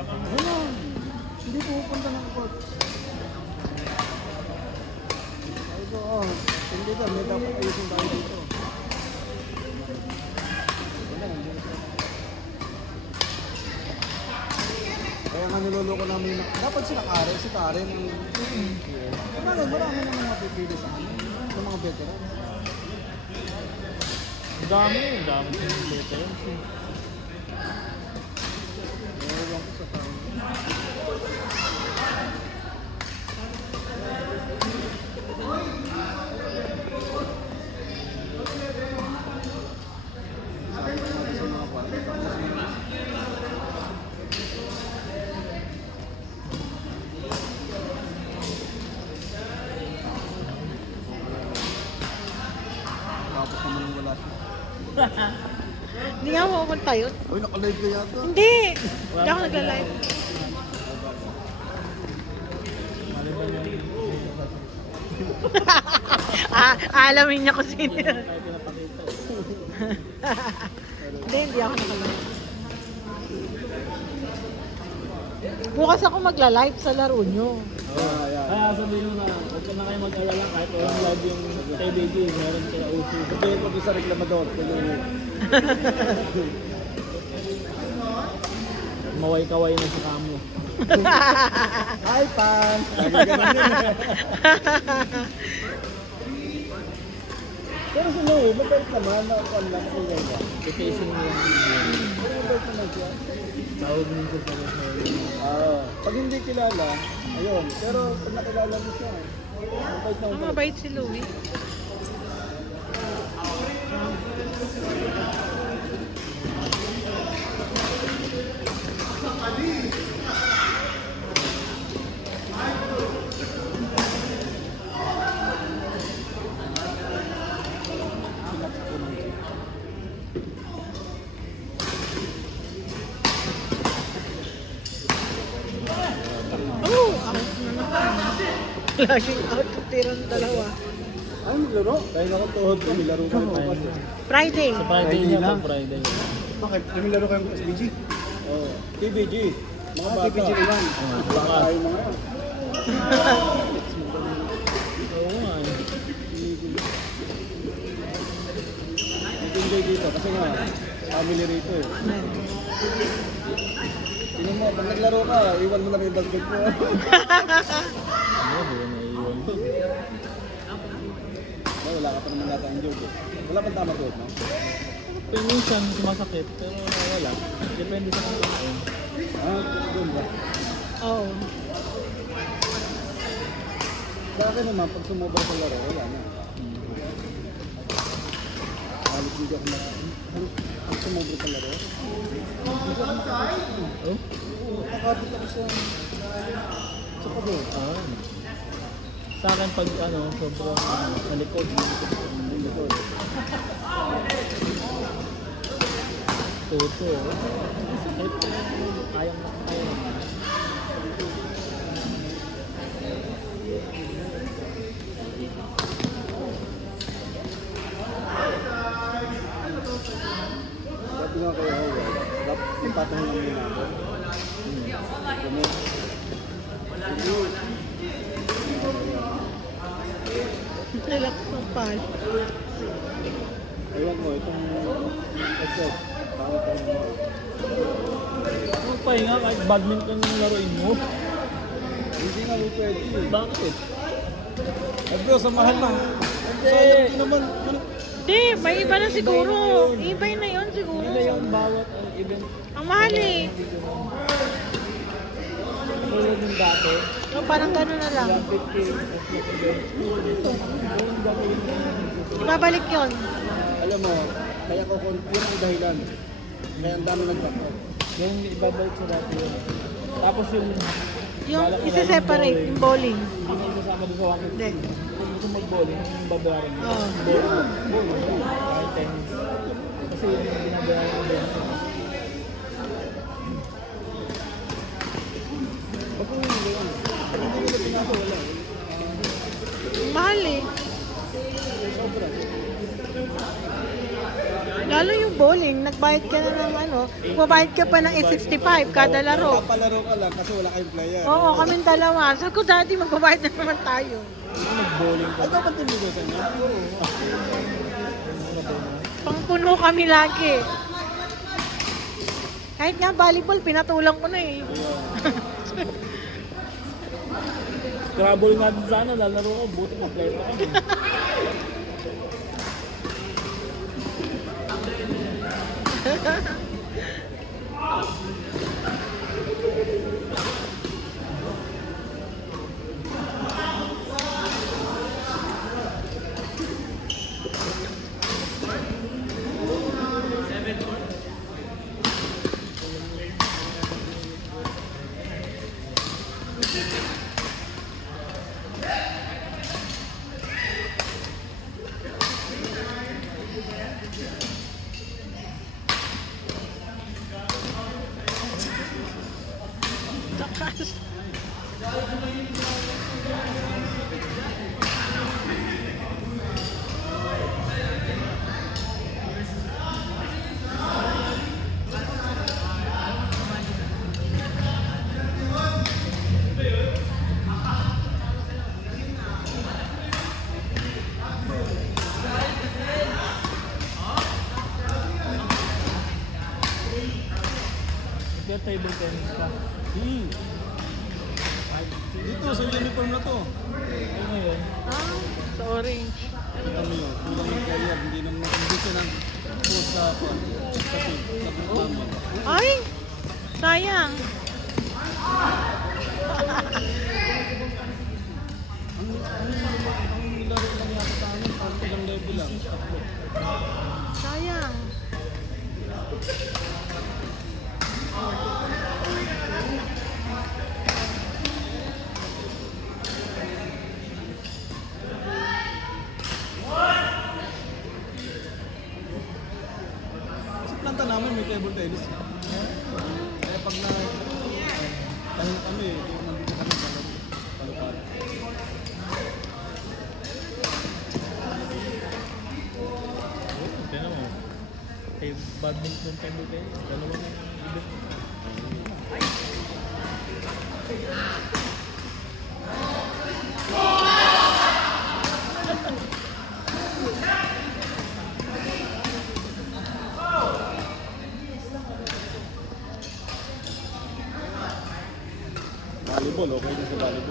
Ano? Hindi pupunta ng court. Ay ko, hindi ka, may dapat ayusin tayo dito. Kaya nga niloloko namin na, dapat si Karen ang marami naman mapipili sa akin, sa mga veterans. Ang dami sa veterans. Ewan ko sa tao. Tapos naman yung wala siya. Hindi nga pupunta yun. Uy, naka-live ka yata. Hindi! Hindi ako nagla-live. Alamin niya kung sino yun. Hindi ako naka-live. Bukas ako magla-live sa laro nyo. Kaya sabihin mo na, huwag ka na kayo mag-alala kahit walang live yung TBG, meron sila uso. Sabihin ko doon sa reklamador. Maway-kaway na sa kamo. Hi, Pan! Sabi ganun yun. Pero si Lou, mabait naman na ako lang ako yan. Vacation mo lang. Mabait naman siya. Tawag minsan sa restaurant. Pag hindi kilala, ayun. Pero pag nakilala mo siya, mabait na mabait. Mabait si Louie. Laging out of tirang dalawa. Ay, maglaro? Dahil ako tuhod ko, milaro ka rin. Friday. Sa Friday Friday niya lang. pag Friday. Bakit? Milaro kayong SBG? Oo. TBG. Mga bata. TBG lang. Baka Baka. tayo mga yan. Oo nga. Nag-enjoy dito kasi nga, family rito eh. Tingnan mo, pag naglaro ka, iwan mo na rin yung dagdag mo. Ano, hindi na naiiwan ko. Wala ka pa naman nata ang joke eh. Wala pang tama tuhod, no? Minsan sumasakit, pero wala. Depende sa kanya. Doon ba? Oo. Sa akin naman, pag sumobra sa laro, wala na. Halos hindi ako pag sumobra sa laro. Oh? Nakakapit ako sa pabo. Sa akin pag sobrang sa likod. Toto. Sakit. Kayang nakakaya. Sabi nga kayo, dapat ipatahin lang yun ako. Relax ng pal. Ewan mo, itong headset, bakit tayo mo? Magpahinga kahit badminton yung laruin mo. Hindi nga mo pwede eh. Bakit? Ay bro, samahan na. Hindi. Sayang din naman. Hindi, may iba na siguro. Iba na yun siguro. Hindi na yung bawat event. Ang mahal eh. Tulad ng dati. So, parang gano'n na lang. 150. Ibabalik yun. Alam mo, kaya ko yun ang dahilan. Kaya ang dami nagpako. Yung ibabalik sa dati yun. Tapos Yung isa-separate, yung bowling. Hindi na isasama doon sa 150. Hindi. Kung gusto mag-bowling, yung babayaran mo. Oo. Bowling. Kahit tennis. Kasi yun yung binabayaran mo din. Bakit hindi yan? Hindi nila pinakawala. Ang mahal eh. Sobra. Lalo yung bowling. namin. Nagbayad ka na ng ano. Babayad ka pa ng 865 kada laro. Papalaro ka lang kasi wala kayong player. Oo, kaming dalawa. Sabi ko, Daddy, magbabayad na naman tayo. Nag-bowling ka. Ano ba tindigo sa inyo? Pangpuno kami lagi. Kahit nga volleyball, pinatulang ko na eh. Scrabble nga din sana, lalaro ko, buti mag-play pa kami. Takas. Kaya table tennis ka. Dito, sa uniform na to. Ano ngayon? Ah, sa orange. Kita mo yun, kulang yung player, hindi siya nang post sa team, sa group namin. Ay! Sayang. Ang laro lang yata sa amin, parang ilang level lang. Sayang. Sa planta namin may table tennis. Kaya pag tayo na kami, nandito kami palupad. Tignan mo. Badminton table tennis. Dalawa na event. Volleyball, okay din sa volleyball.